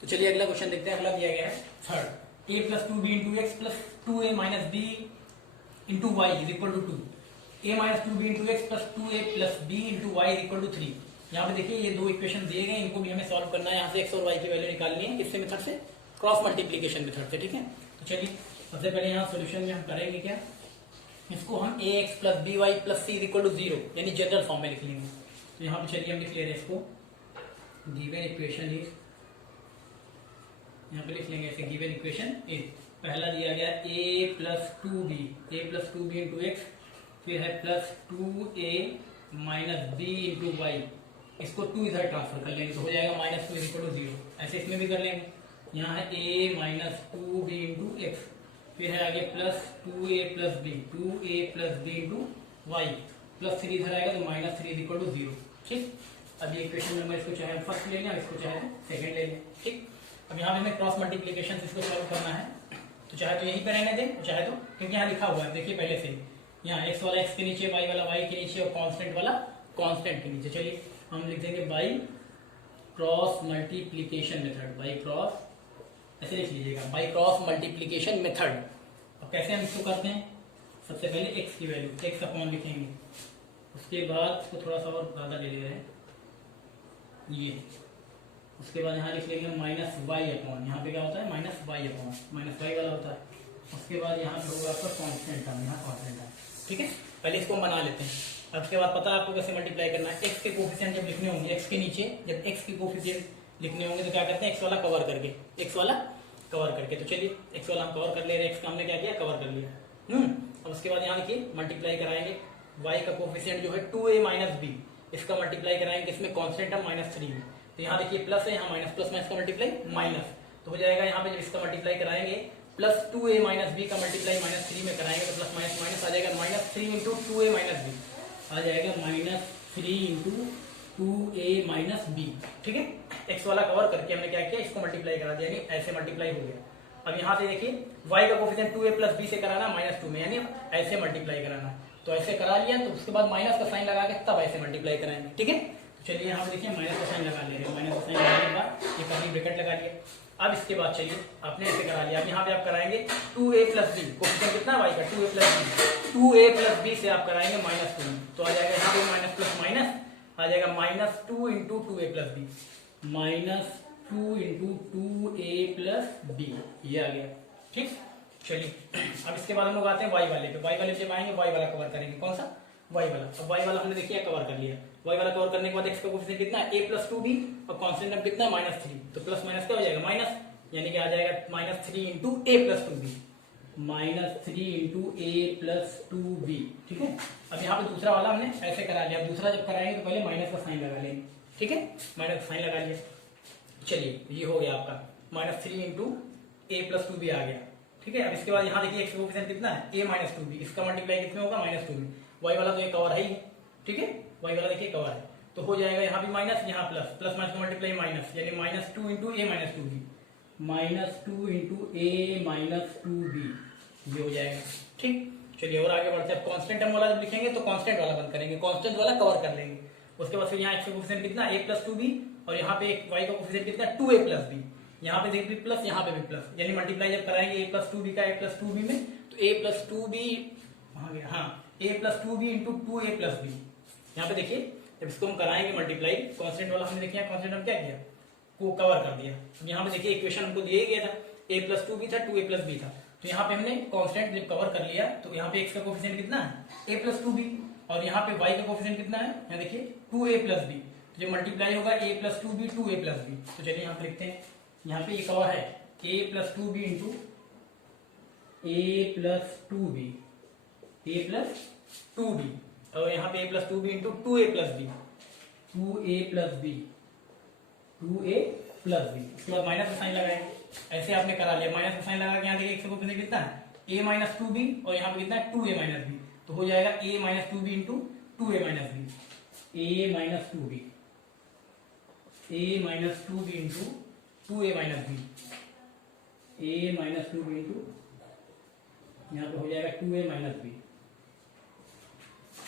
तो चलिए अगला क्वेश्चन देखते हैं। अगला दिया गया है third, a plus two B into X plus two A minus B into Y is equal to 2, a minus two B into X plus two A plus B into Y is equal to 3। यहाँ पे देखिए ये दो equation दिए गए, इनको भी हमें सॉल्व करना है। यहाँ से एक्स और वाई की वैल्यू निकालनी है, किससे मेथड से, क्रॉस मल्टीप्लीकेशन मेथड से, ठीक है। तो चलिए सबसे पहले यहाँ सोल्यूशन में हम करेंगे क्या, इसको हम A X plus B Y plus C is equal to 0 यानी जनरल फॉर्म में लिख लेंगे। तो यहाँ पे चलिए हम लिख ले रहे हैं इसको, गिवन इक्वेशन इज, यहाँ पे लिख लेंगे ऐसे, गिवन इक्वेशन इज, पहला दिया गया a plus two B into X, फिर है plus 2a minus B into Y, इसको 2 इधर ट्रांसफर कर लेंगे तो हो जाएगा माइनस 2 इक्वल टू 0। ऐसे इसमें भी कर लेंगे, यहाँ है a minus two B into X, फिर है आगे plus 2a plus B into Y, plus 3 इधर आएगा तो माइनस 3 इक्वल टू 0, ठीक। अब ये इक्वेशन नंबर, इसको चाहे हम फर्स्ट ले लें, इसको चाहे सेकंड ले लें, ठीक। अब यहाँ पे हमें क्रॉस मल्टीप्लीकेशन इसको सॉल्व करना है, तो चाहे तो यहीं पे रहने दें, चाहे तो, क्योंकि यहाँ लिखा हुआ है देखिए पहले से, यहाँ x वाला x के नीचे, y वाला y के नीचे और कांस्टेंट वाला कांस्टेंट के नीचे। चलिए हम लिख देंगे by cross multiplication method, by cross, ऐसे लिख लीजिएगा, बाई क्रॉस मल्टीप्लीकेशन मेथड। अब कैसे हम इसको करते हैं, सबसे पहले x की वैल्यू x अपॉन लिखेंगे, उसके बाद इसको थोड़ा सा और ज़्यादा ले ले रहे हैं ये, उसके बाद यहाँ लिख लेंगे माइनस वाई अपॉन, यहाँ पे क्या होता है minus Y upon, minus Y वाला होता है। उसके बाद यहाँ पे होगा आपका कांस्टेंट टर्म, यहाँ कांस्टेंट टर्म, ठीक है। पहले इसको हम बना लेते हैं, अब उसके बाद पता है आपको कैसे मल्टीप्लाई करना है। एक्स के कोफिशिएंट जब लिखने होंगे, एक्स के नीचे जब एक्स के कोफिशिएंट लिखने होंगे तो क्या करते हैं, एक्स वाला कवर करके, एक्स वाला कवर करके। तो चलिए एक्स वाला हम कवर कर ले रहे हैं, एक्स का हमने क्या किया, कवर कर लिया। अब उसके बाद यहाँ देखिए मल्टीप्लाई कराएंगे, वाई का कोफिशिएंट जो है 2a माइनस बी, इसका मल्टीप्लाई कराएंगे इसमें कांस्टेंट टर्म माइनस 3 में, तो यहाँ देखिए प्लस है, यहाँ माइनस, प्लस माइनस का मल्टीप्लाई माइनस, तो हो जाएगा यहाँ पे जब इसका मल्टीप्लाई कराएंगे प्लस 2a माइनस बी का मल्टीप्लाई माइनस 3 में कराएंगे तो प्लस माइनस माइनस आ जाएगा, minus 3 into 2a minus B आ जाएगा, minus 3 into 2a minus B, ठीक है। एक्स वाला कवर करके हमने क्या किया, इसको मल्टीप्लाई करा दिया, यानी ऐसे मल्टीप्लाई हो गया। अब यहाँ से देखिए y का कोफिशिएंट 2a प्लस बी से कराना माइनस 2 में, यानी ऐसे मल्टीप्लाई कराना, तो ऐसे करा लिया, तो उसके बाद माइनस का साइन लगा के तब ऐसे मल्टीप्लाई कराएंगे, ठीक है। तो चलिए यहाँ पे देखिए माइनस का साइन लगा ले रहे हैं, माइनस का साइन लगाने के बाद ये कर्ली ब्रैकेट लगा लिया। अब इसके बाद चलिए आपने ऐसे करा लिया, अब यहाँ पे आप कराएंगे 2a प्लस बी, कोफिशिएंट कितना y का 2a plus B, 2a plus B से आप कराएंगे माइनस 2, तो आ जाएगा यहाँ पे माइनस प्लस माइनस आ जाएगा minus 2 into 2a plus B, minus 2 into 2a plus B, ये आ गया, ठीक। चलिए अब इसके बाद हम लोग आते हैं y वाले पे, y वाले पे जब आएंगे y वाला कवर करेंगे, कौन सा, y वाला। अब y वाला हमने देखिए कवर कर लिया, y वाला कवर करने के बाद x का कोफिशिएंट कितना है, a प्लस 2b और कांस्टेंट टर्म कितना है माइनस 3, तो प्लस माइनस क्या हो जाएगा माइनस, यानी कि आ जाएगा minus 3 into a plus 2b, minus 3 into a plus 2b, ठीक है। अब यहाँ पे दूसरा वाला हमने ऐसे करा लिया, दूसरा जब कराएंगे तो पहले माइनस का साइन लगा लेंगे, ठीक है, माइनस का साइन लगा लिया। चलिए ये हो गया आपका minus 3 into a plus 2b आ गया, ठीक है। अब इसके बाद यहाँ देखिए x का कोफिशिएंट कितना है, a माइनस 2b, इसका मल्टीप्लाई कितने होगा माइनस 2 में, y वाला तो ये कवर है ही, ठीक है, y वाला देखिए कवर है, तो हो जाएगा यहाँ भी माइनस, यहाँ प्लस, प्लस माइनस का मल्टीप्लाई माइनस, यानी minus 2 into a minus 2b, minus 2 into a minus 2b, ये हो जाएगा, ठीक। चलिए और आगे बढ़ते हैं, कांस्टेंट टर्म वाला जब लिखेंगे तो कांस्टेंट वाला बंद करेंगे, कांस्टेंट वाला कवर कर लेंगे। उसके बाद फिर यहाँ x का कोफिशिएंट कितना a प्लस 2b और यहाँ पे y का कोफिशिएंट कितना 2a प्लस b, यहाँ पे देखिए प्लस, यहाँ पे भी प्लस, यानी मल्टीप्लाई जब कराएंगे a प्लस 2b का a प्लस 2b में, तो a प्लस 2b वहां गया, हाँ a plus 2b into 2a plus b, यहाँ पे देखिए जब इसको हम कराएंगे मल्टीप्लाई, कांस्टेंट वाला हमने देखिए कांस्टेंट हम क्या किया, को कवर कर दिया। यहाँ पे देखिए इक्वेशन हमको दिया गया था, a प्लस 2b था 2a प्लस b था, तो यहाँ पे हमने कांस्टेंट जब कवर कर लिया तो यहाँ पे x का कोफिशिएंट कितना है a प्लस 2b और यहाँ पे y का कोफिशिएंट कितना है, यहाँ देखिए 2a प्लस b, तो जब मल्टीप्लाई होगा a plus 2b 2a plus b, तो चलिए यहाँ पे लिखते हैं, यहाँ पे ये कवर है a plus 2b into a plus 2b, a plus 2b, और यहाँ पे a plus 2b into 2a plus b, 2a plus b, 2a plus b, उसके बाद माइनस का साइन लगाएंगे, ऐसे आपने करा लिया, माइनस का साइन लगा के यहाँ देखिए x का कोफिशिएंट कितना है a माइनस 2b और यहाँ पे कितना है 2a माइनस b, तो हो जाएगा a minus 2b into 2a minus b, a minus 2b, a minus 2b into 2a minus b, a minus 2b into यहाँ पे हो जाएगा 2a माइनस b,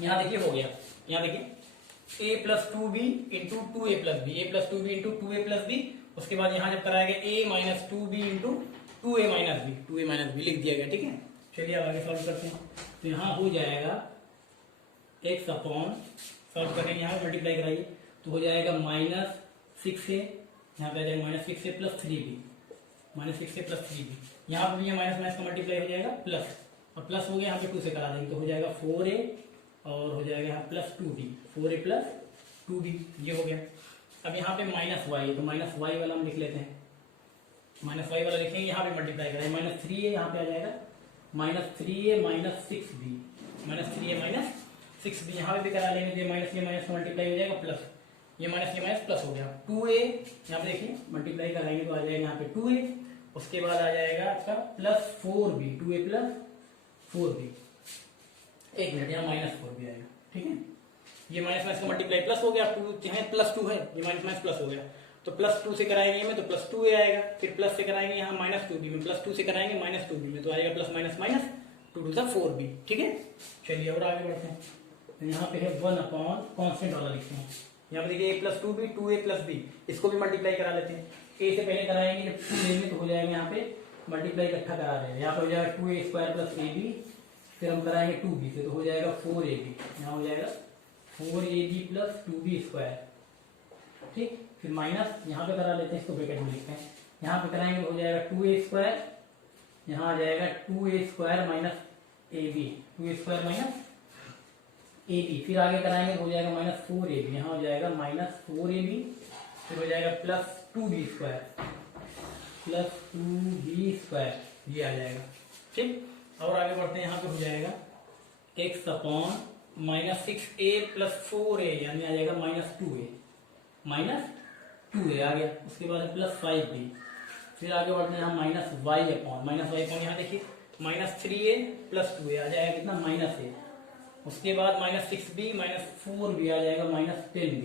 यहाँ देखिए हो गया, यहाँ देखिए a plus 2b into 2a plus b, a plus 2b into 2a plus b उसके बाद यहाँ जब कराया गया a minus two B into two A minus B लिख दिया गया, ठीक है। चलिए अब आगे सॉल्व करते हैं। तो यहाँ हो जाएगा x अपॉन, सॉल्व करेंगे यहाँ मल्टीप्लाई कराइए तो हो जाएगा माइनस 6a, यहाँ पे आ जाएगा minus 6a plus 3b, minus 6a plus 3b। यहाँ पर भी माइनस माइनस का मल्टीप्लाई हो जाएगा प्लस, और प्लस हो गया यहाँ पे 2 से करा देंगे तो हो जाएगा 4a और हो जाएगा यहाँ plus 2b, 4a plus 2b, ये हो गया। अब यहाँ पे माइनस वाई, तो माइनस वाई वाला हम लिख लेते हैं, माइनस वाई वाला लिखेंगे, यहाँ पे मल्टीप्लाई करेंगे माइनस 3a, यहाँ पे आ जाएगा minus 3a minus 6b, minus 3a minus 6b, यहाँ पे भी करा लेंगे तो ये माइनस मल्टीप्लाई हो जाएगा प्लस, ये माइनस प्लस हो गया। 2a यहाँ पे देखिए मल्टीप्लाई कराएंगे तो आ जाएगा यहाँ पे 2a, उसके बाद आ जाएगा आपका plus 4b, 2a plus 4b, एक मिनट यहाँ माइनस 4b आएगा, ठीक है। ये माइनस का मल्टीप्लाई प्लस हो गया, 2 है प्लस 2 है, ये माइनस प्लस हो गया, तो प्लस 2 से कराएंगे में तो प्लस 2a आएगा, फिर प्लस से कराएंगे यहाँ माइनस 2b में, प्लस 2 से कराएंगे माइनस 2b में, तो आएगा plus minus minus 2 to the 4b, ठीक है। चलिए और आगे बढ़ते हैं। तो यहाँ पे है 1 अपॉन कॉन्स्टेंट वाला लिखते हैं, यहाँ पे देखिए a plus 2b, 2a plus b, इसको भी मल्टीप्लाई करा लेते हैं। a से पहले कराएंगे जब 2a में तो हो जाएगा यहाँ पे मल्टीप्लाई इकट्ठा करा रहे हैं, यहाँ पे हो जाएगा 2a स्क्वायर प्लस ab, फिर हम कराएंगे 2b से तो हो जाएगा 4ab, यहाँ हो जाएगा 4ab प्लस 2b स्क्वायर, ठीक। फिर माइनस यहाँ पे करा लेते हैं, इसको ब्रैकेट में लिखते हैं, यहाँ पे कराएंगे तो हो जाएगा 2a स्क्वायर, यहाँ आ जाएगा 2a square minus ab, 2a square minus ab, फिर आगे कराएंगे तो हो जाएगा माइनस 4ab, यहाँ हो जाएगा माइनस 4ab, फिर हो जाएगा plus 2b square, plus 2b square, ये आ जाएगा, ठीक। और आगे बढ़ते हैं, यहाँ पे हो जाएगा x upon minus 6a plus 4a, यानी आ जाएगा माइनस 2a, माइनस 2a आ गया। उसके बाद प्लस 5b, फिर आगे बढ़ते हैं यहाँ माइनस y अपॉन, यहाँ देखिए माइनस 3a प्लस 2a आ जाएगा कितना माइनस a, उसके बाद माइनस 6b माइनस 4b आ जाएगा माइनस 10b,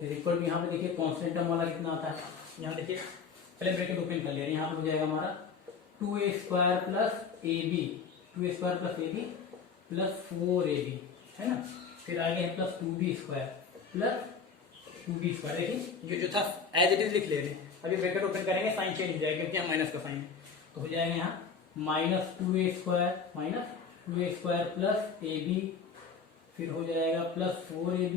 फिर इक्वल भी यहाँ पे देखिए कॉन्स्टेंट टर्म वाला कितना आता है, यहाँ देखिए पहले ब्रैकेट ओपन कर लिया, यहाँ पे हो जाएगा हमारा 2a square plus ab, 2a square plus ab plus 4ab, है ना। फिर आगे है plus 2b square plus 2b square, देखिए जो था एज इट इज लिख ले रहे हैं, अभी ब्रैकेट ओपन करेंगे साइन चेंज हो जाएगा क्योंकि यहाँ माइनस का साइन है, तो हो जाएगा यहाँ minus 2a square plus ab, फिर हो जाएगा प्लस 4ab,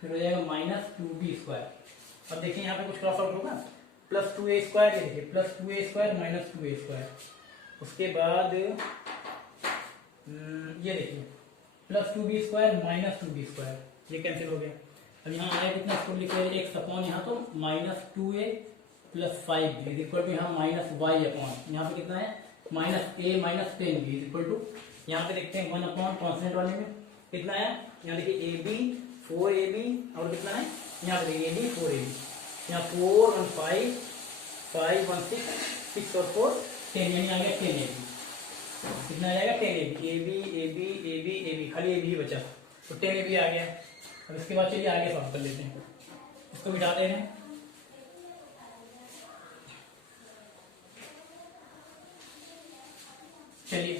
फिर हो जाएगा माइनस 2b स्क्वायर। अब देखिए यहाँ पे कुछ क्रॉस आउट होगा, प्लस 2a स्क्वायर, ये देखिए plus 2a square minus 2a square, उसके बाद ये देखिए plus 2b square minus 2b square, ये कैंसिल हो गया। अब यहाँ आया कितना, इसको लिख रहे हैं x अपॉन, यहाँ तो minus 2a plus 5b equal to यहाँ माइनस y अपॉन, यहाँ पे कितना है minus a minus 10b equal to, यहाँ पे देखते हैं 1 अपॉन कॉन्स्टेंट वाले में कितना है, यहाँ देखिए ab 4ab और कितना है, यहाँ पे देखिए ab 4ab, यहाँ 4 1 5 5 1 6 6 और 4 10, यानी आ गया 10ab, कितना आ जाएगा 10ab, ab खाली ab ही बचा, तो 10ab आ गया। अब इसके बाद चलिए आगे सॉल्व कर लेते हैं, इसको मिटा दे रहे हैं। चलिए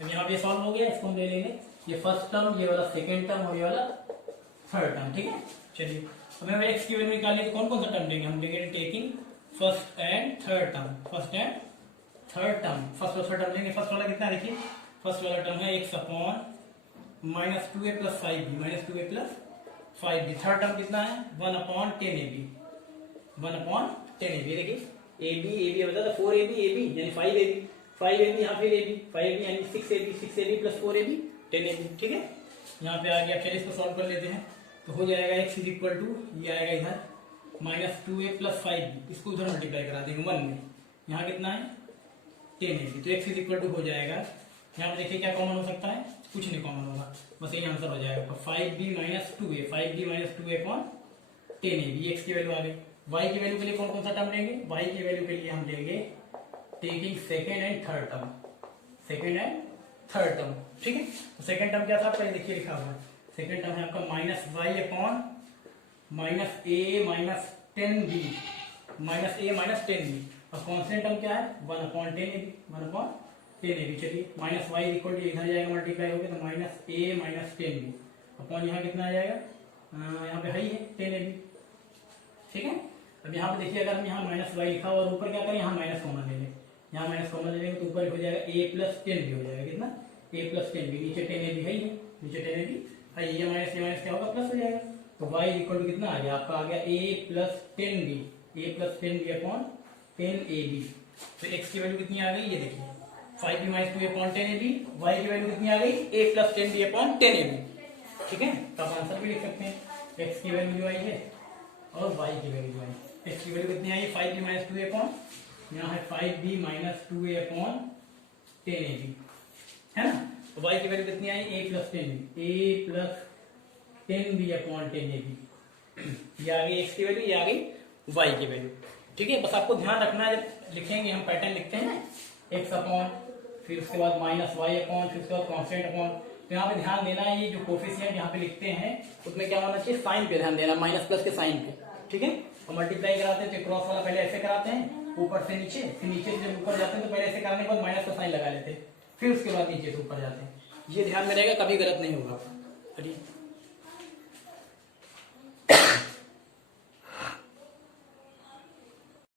अब यहाँ पे सॉल्व हो गया, इसको हम ले लेंगे, ये फर्स्ट टर्म, ये वाला सेकेंड टर्म और ये वाला थर्ड टर्म, ठीक है। चलिए अब हमें एक्स की वैल्यू निकालने तो कौन कौन सा टर्म लेंगे, हम लेंगे taking first and third term, first and third term, first और थर्ड टर्म लेंगे। फर्स्ट वाला कितना देखिए, फर्स्ट वाला टर्म है x upon minus 2a plus 5b, minus 2a plus 5b। Third term कितना है 1 अपॉन 10ab, 1 अपॉन 10ab, देखिए ab बता था 4ab ab यानी 5ab यहाँ फिर ab 5ab यानी 6ab प्लस 4ab 10ab, ठीक है। यहाँ पे आ गया, चलिए इसको सॉल्व कर लेते हैं, तो हो जाएगा x इज इक्वल टू, ये आएगा इधर माइनस 2a प्लस 5b, इसको उधर मल्टीप्लाई करा देंगे 1 में, यहाँ कितना है 10ab, तो x इज इक्वल टू हो जाएगा, यहाँ पे देखिए क्या कॉमन हो सकता है, कुछ नहीं कॉमन होगा, बस यही आंसर हो जाएगा, तो 5b minus 2a upon 10ab, x की वैल्यू आ गई। y की वैल्यू के लिए कौन कौन सा टर्म लेंगे, y की वैल्यू के लिए हम लेंगे taking second and third term, second and third term, ठीक है। तो सेकेंड टर्म क्या था, पहले देखिए लिखा हुआ है, सेकेंड टर्म है आपका minus y upon minus a minus 10b, minus a minus 10b, और कॉन्स्टेंट टर्म क्या है 1 अपॉन 10ab, चलिए माइनस y इक्वल टू इधर जाएगा मल्टीप्लाई हो गया, तो minus a minus 10b upon यहाँ कितना आ जाएगा, यहाँ पे हाई है 10ab, ठीक है। अब यहाँ पे देखिए, अगर हम यहाँ माइनस वाई लिखा और ऊपर क्या करें, यहाँ माइनस कॉमन ले लें, यहाँ माइनस कॉमन ले लेंगे तो ऊपर हो जाएगा ए प्लस 10 भी हो जाएगा, कितना, ए प्लस 10 भी, नीचे 10 ए भी है, ये नीचे 10 ए भी है, ये माइनस क्या होगा, प्लस हो जाएगा। तो y इक्वल टू कितना आ गया आपका, आ गया a plus 10b, a plus 10b upon 10ab। तो x की वैल्यू कितनी आ गई, ये देखिए 5b minus 2 upon 10ab, y की वैल्यू कितनी आ गई, a plus 10b upon 10ab। ठीक है, तो आप आंसर भी लिख सकते हैं, x की वैल्यू जो आई है और y की वैल्यू जो आई, x की वैल्यू कितनी आई, 5b माइनस 2 अपॉन, यहाँ है 5b minus 2a upon 10ab, है ना। तो y की वैल्यू कितनी आई, a plus 10b, a plus 10b upon 10ab, ये आ गई x की वैल्यू, ये आ गई y की वैल्यू। ठीक है, बस आपको ध्यान रखना है, जब लिखेंगे हम पैटर्न लिखते हैं ना, x अपॉन, फिर उसके बाद माइनस y अपॉन, फिर उसके बाद कांस्टेंट अपॉन, तो यहाँ पे ध्यान देना है, ये जो कोफिशिएंट यहाँ पे लिखते हैं उसमें क्या होना चाहिए, साइन पे ध्यान देना, माइनस प्लस के साइन पे। ठीक है, और मल्टीप्लाई कराते हैं तो क्रॉस वाला पहले ऐसे कराते हैं, ऊपर से नीचे, फिर नीचे से जब ऊपर जाते हैं तो पहले ऐसे कराने के बाद माइनस का साइन लगा लेते हैं, फिर उसके बाद नीचे से ऊपर जाते हैं। ये ध्यान में रहेगा, कभी गलत नहीं होगा।